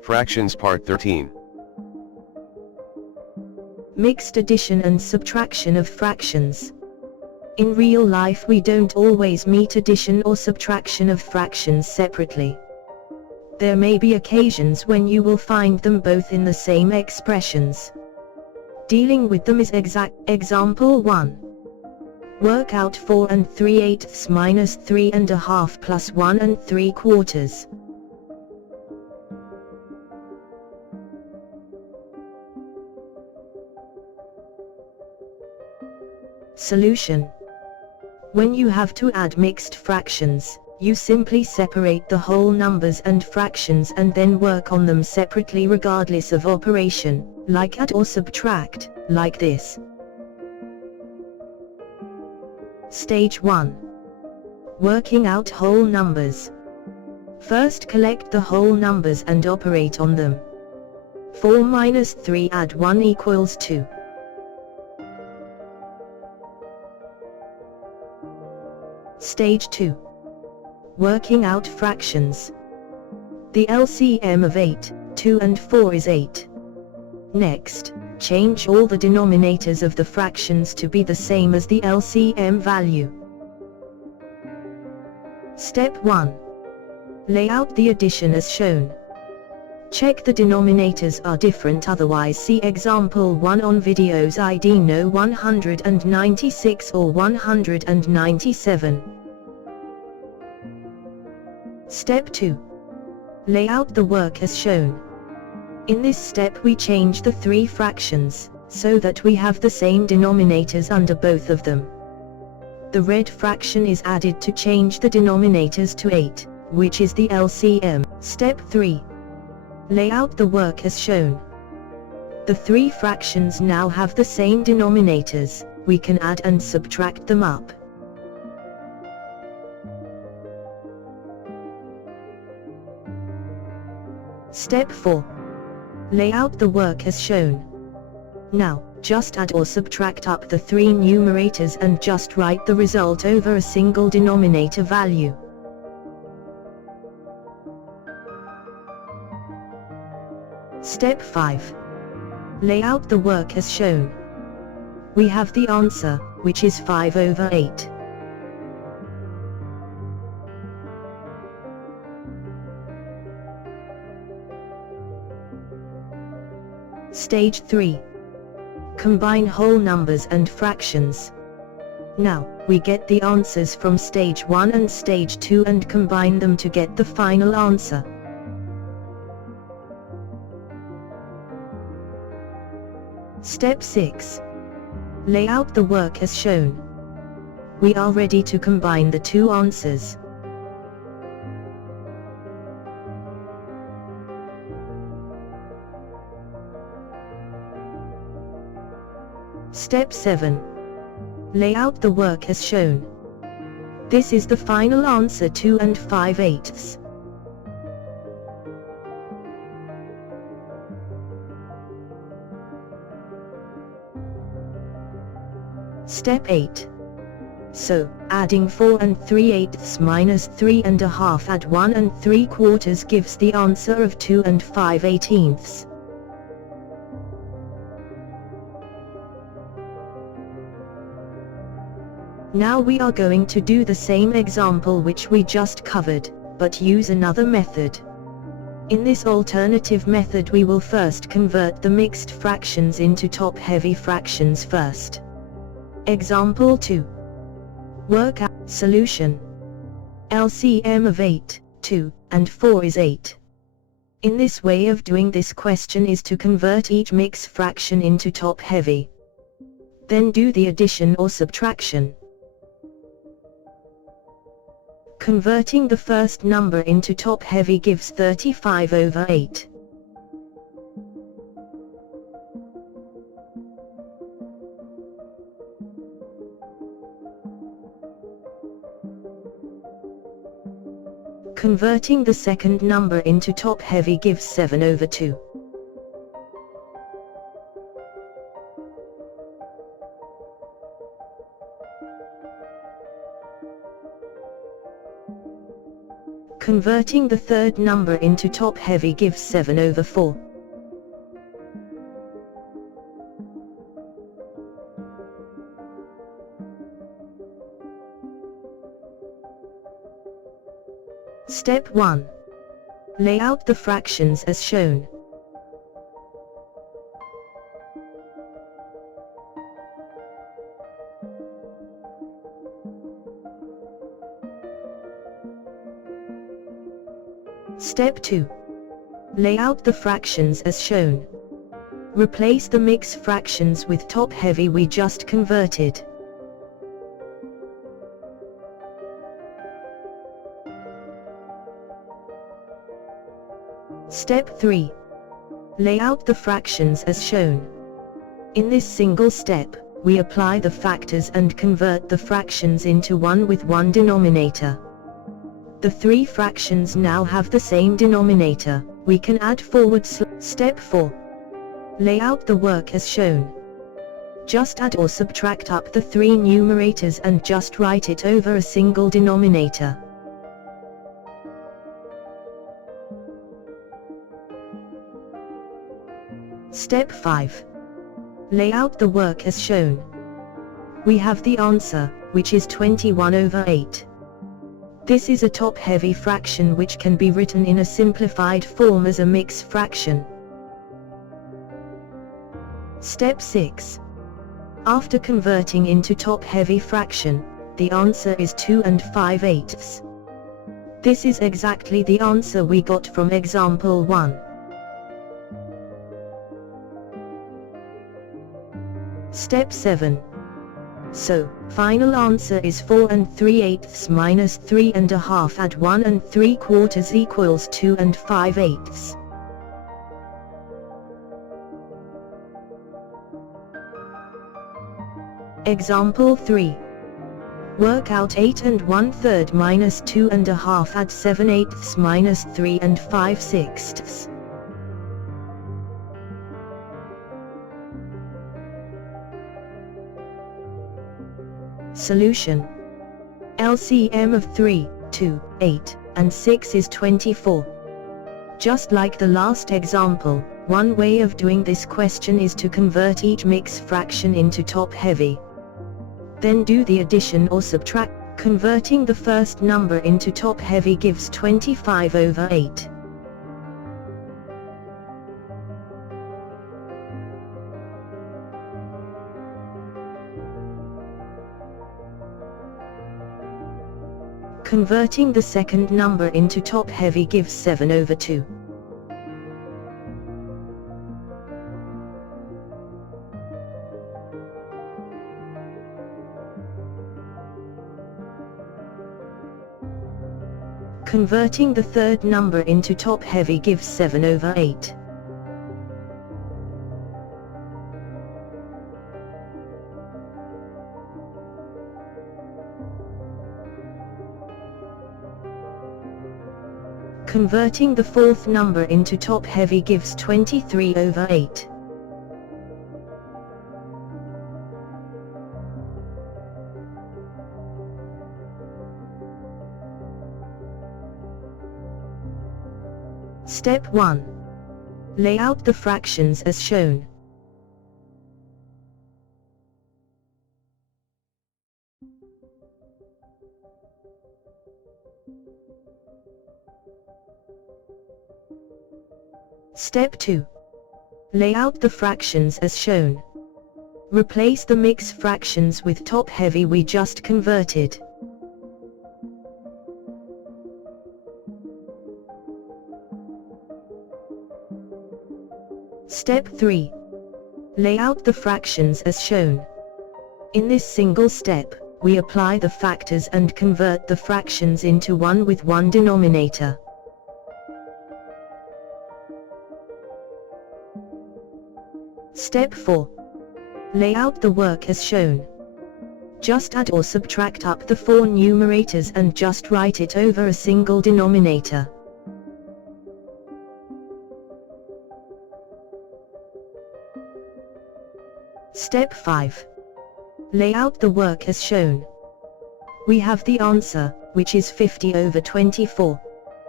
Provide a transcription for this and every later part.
Fractions Part 13. Mixed addition and subtraction of fractions. In real life we don't always meet addition or subtraction of fractions separately. There may be occasions when you will find them both in the same expressions. Dealing with them is example 1. Work out 4 3/8 minus 3 1/2 plus 1 3/4. Solution. When you have to add mixed fractions, you simply separate the whole numbers and fractions and then work on them separately regardless of operation, like add or subtract, like this. Stage 1. Working out whole numbers. First collect the whole numbers and operate on them. 4 minus 3 add 1 equals 2. Stage 2. Working out fractions. The LCM of 8, 2 and 4 is 8. Next, change all the denominators of the fractions to be the same as the LCM value. Step 1. Lay out the addition as shown. Check the denominators are different, otherwise see example 1 on videos ID no 196 or 197. Step 2. Lay out the work as shown. In this step we change the three fractions, so that we have the same denominators under both of them. The red fraction is added to change the denominators to 8, which is the LCM. Step 3. Lay out the work as shown. The three fractions now have the same denominators, we can add and subtract them up. Step 4. Lay out the work as shown. Now, just add or subtract up the three numerators and just write the result over a single denominator value. Step 5. Lay out the work as shown. We have the answer, which is 5/8. Stage 3. Combine whole numbers and fractions. Now, we get the answers from stage 1 and stage 2 and combine them to get the final answer. Step 6. Lay out the work as shown. We are ready to combine the two answers. Step 7. Lay out the work as shown. This is the final answer, 2 5/8. Step 8. So, adding 4 3/8 minus 3 1/2 add 1 3/4 gives the answer of 2 5/18. Now we are going to do the same example which we just covered, but use another method. In this alternative method we will first convert the mixed fractions into top-heavy fractions first. Example 2. Work out. Solution. LCM of 8, 2, and 4 is 8. In this way of doing this question is to convert each mixed fraction into top-heavy. Then do the addition or subtraction. Converting the first number into top-heavy gives 35/8. Converting the second number into top-heavy gives 7/2. Converting the third number into top-heavy gives 7/4. Step 1. Lay out the fractions as shown. Step 2. Lay out the fractions as shown. Replace the mixed fractions with top-heavy we just converted. Step 3. Lay out the fractions as shown. In this single step, we apply the factors and convert the fractions into one with one denominator. The three fractions now have the same denominator. We can add forward Step 4. Lay out the work as shown. Just add or subtract up the three numerators and just write it over a single denominator. Step 5. Lay out the work as shown. We have the answer, which is 21/8. This is a top-heavy fraction which can be written in a simplified form as a mixed fraction. Step 6. After converting into top-heavy fraction, the answer is 2 5/8. This is exactly the answer we got from example 1. Step 7. So, final answer is 4 3/8 minus 3 1/2 add 1 3/4 equals 2 5/8. Example 3. Work out 8 1/3 minus 2 1/2 add 7/8 minus 3 5/6. Solution. LCM of 3, 2, 8, and 6 is 24. Just like the last example, one way of doing this question is to convert each mixed fraction into top-heavy. Then do the addition or subtract. Converting the first number into top-heavy gives 25/8. Converting the second number into top-heavy gives 7/2. Converting the third number into top-heavy gives 7/8. Converting the fourth number into top-heavy gives 23/8. Step 1. Lay out the fractions as shown. Step 2. Lay out the fractions as shown. Replace the mixed fractions with top-heavy we just converted. Step 3. Lay out the fractions as shown. In this single step, we apply the factors and convert the fractions into one with one denominator. Step 4. Lay out the work as shown. Just add or subtract up the four numerators and just write it over a single denominator. Step 5. Lay out the work as shown. We have the answer, which is 50/24.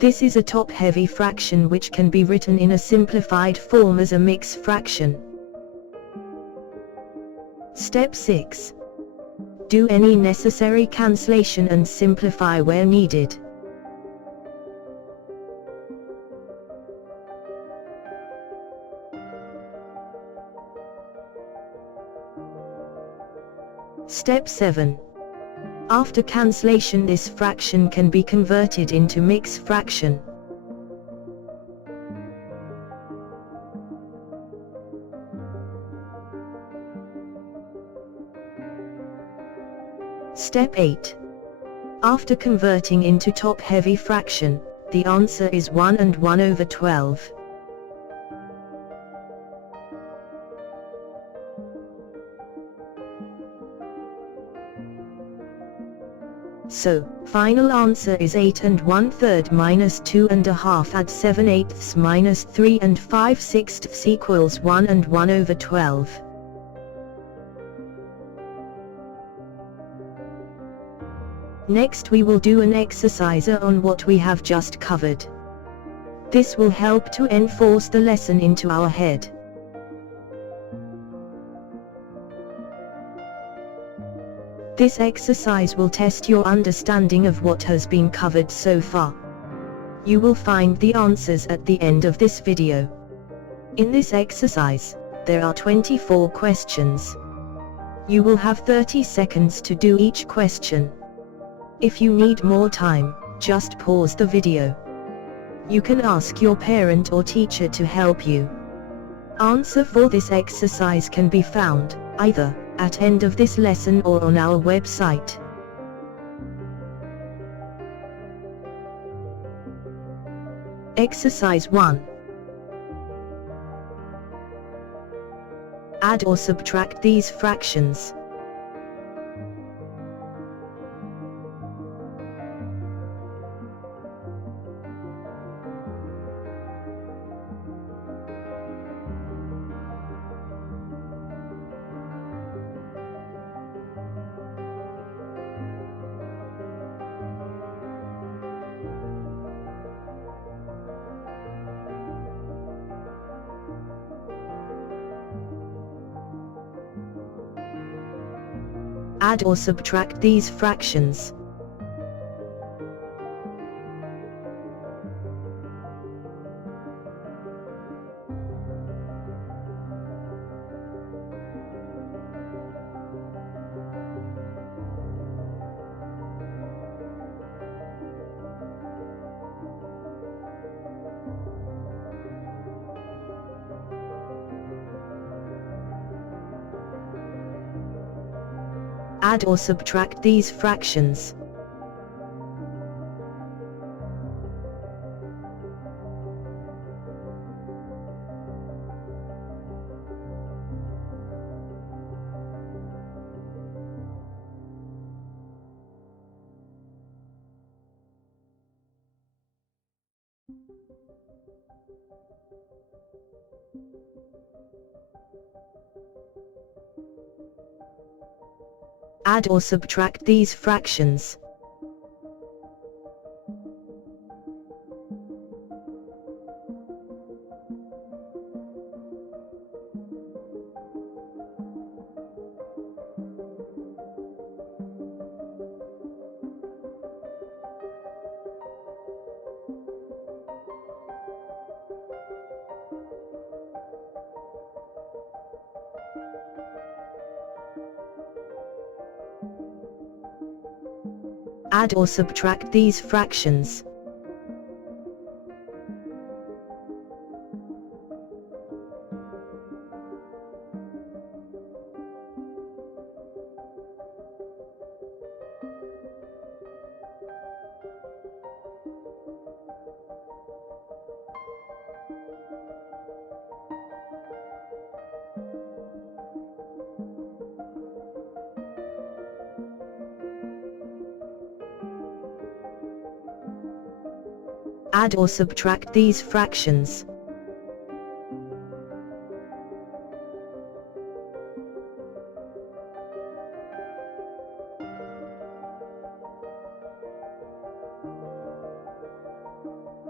This is a top-heavy fraction which can be written in a simplified form as a mixed fraction. Step 6. Do any necessary cancellation and simplify where needed. Step 7. After cancellation, this fraction can be converted into mixed fraction. Step 8. After converting into top-heavy fraction, the answer is 1 and 1 over 12. So, final answer is 8 and 1/3 minus 2 1/2 add 7/8 minus 3 5/6 equals 1 and 1 over 12. Next we will do an exercise on what we have just covered. This will help to enforce the lesson into our head. This exercise will test your understanding of what has been covered so far. You will find the answers at the end of this video. In this exercise, there are 24 questions. You will have 30 seconds to do each question. If you need more time, just pause the video. You can ask your parent or teacher to help you. Answer for this exercise can be found, either at end of this lesson or on our website. Exercise 1. Add or subtract these fractions. Add or subtract these fractions. Add or subtract these fractions. Add or subtract these fractions. Add or subtract these fractions. Add or subtract these fractions.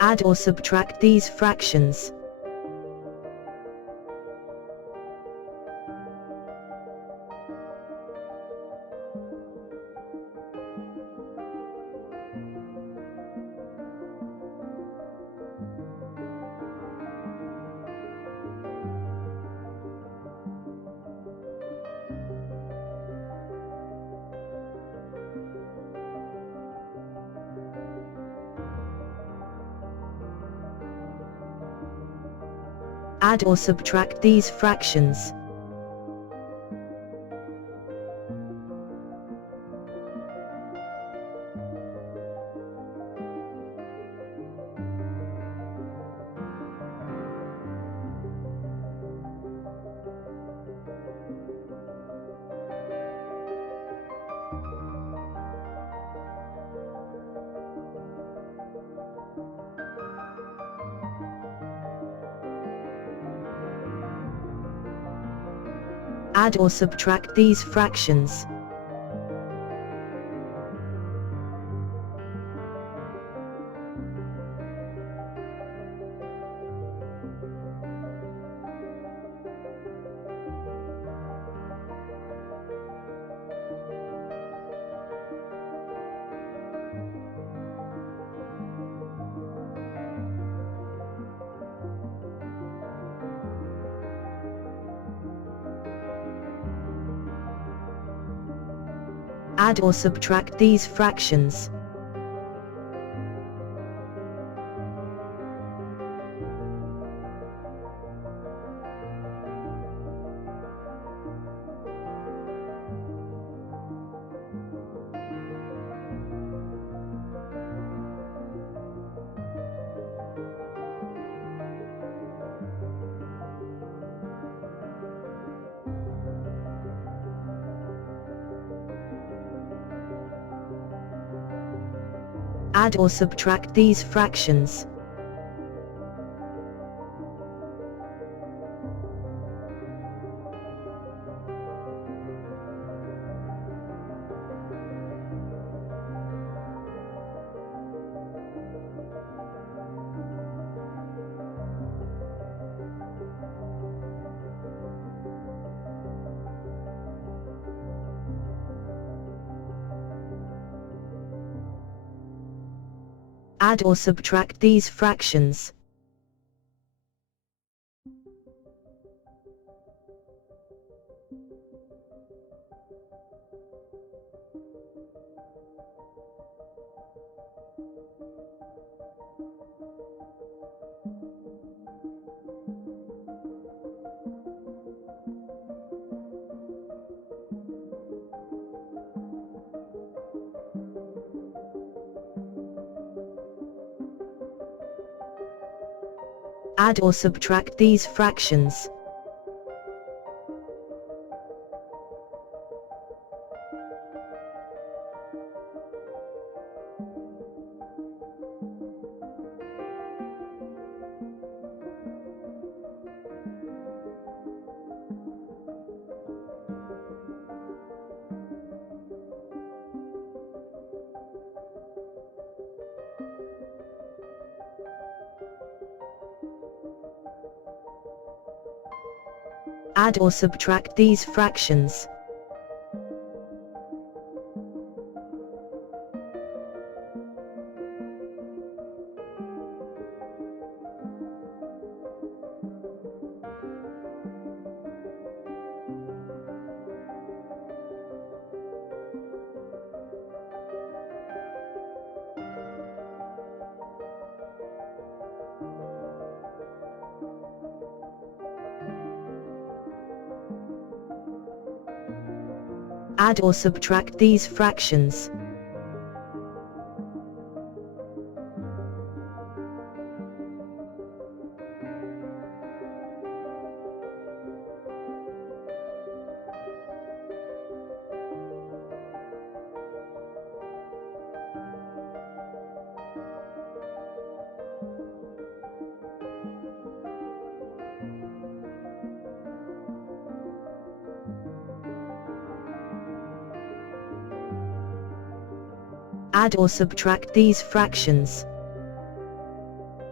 Add or subtract these fractions. Add or subtract these fractions. Add or subtract these fractions. Add or subtract these fractions. Add or subtract these fractions. Add or subtract these fractions. Add or subtract these fractions. Add or subtract these fractions. Add or subtract these fractions. Add or subtract these fractions.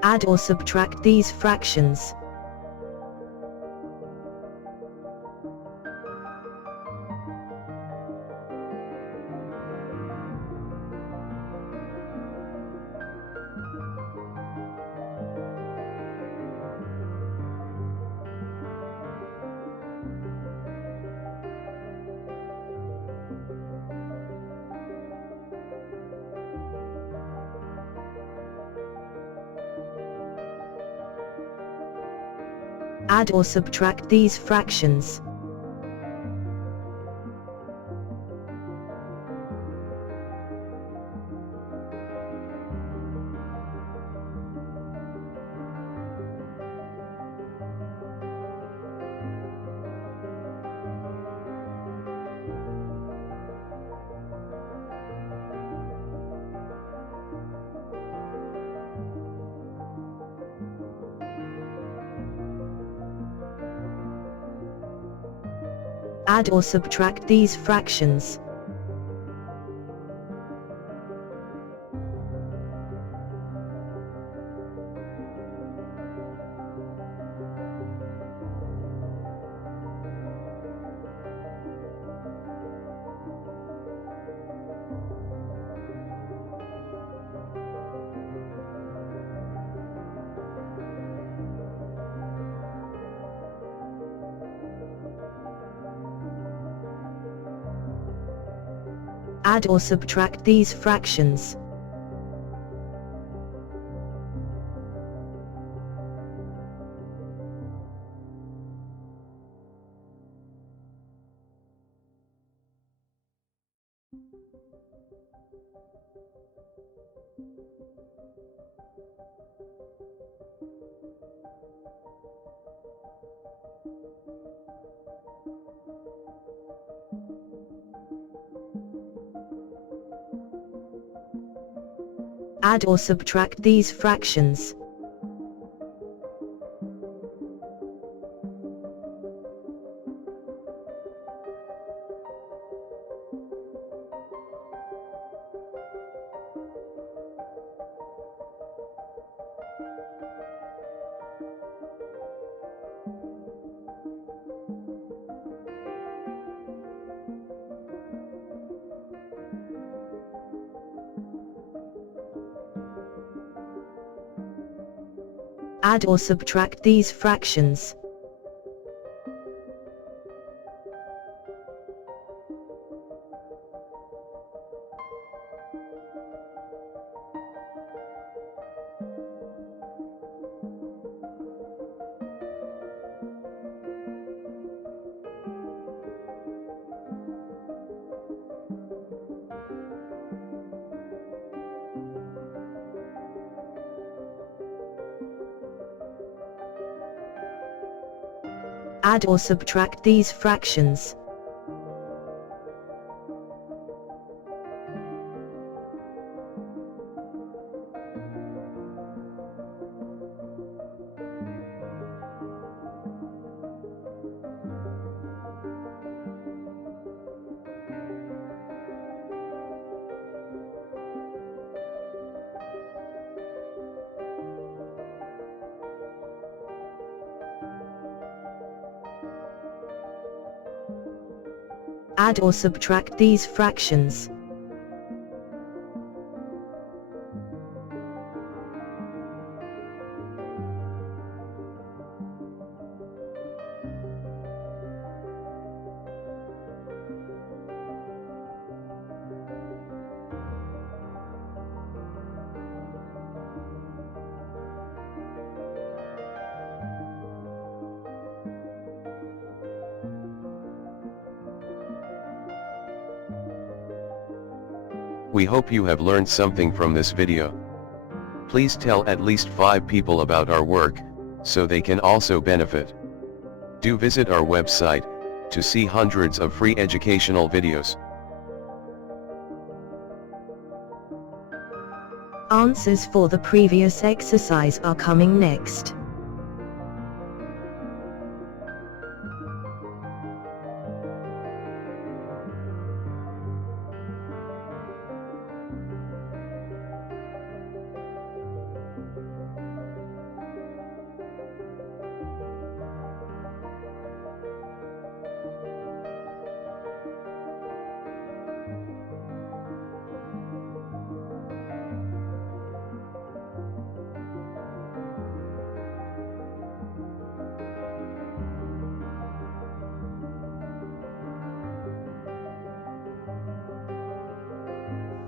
Add or subtract these fractions. Add or subtract these fractions. Add or subtract these fractions. Add or subtract these fractions. Add or subtract these fractions. Add or subtract these fractions. Add or subtract these fractions. Add or subtract these fractions. We hope you have learned something from this video. Please tell at least 5 people about our work, so they can also benefit. Do visit our website, to see hundreds of free educational videos. Answers for the previous exercise are coming next.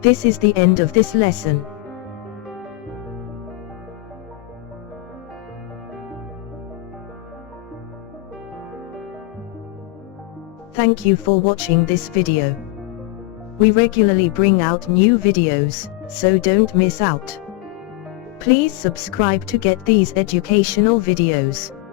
This is the end of this lesson. Thank you for watching this video. We regularly bring out new videos, so don't miss out. Please subscribe to get these educational videos.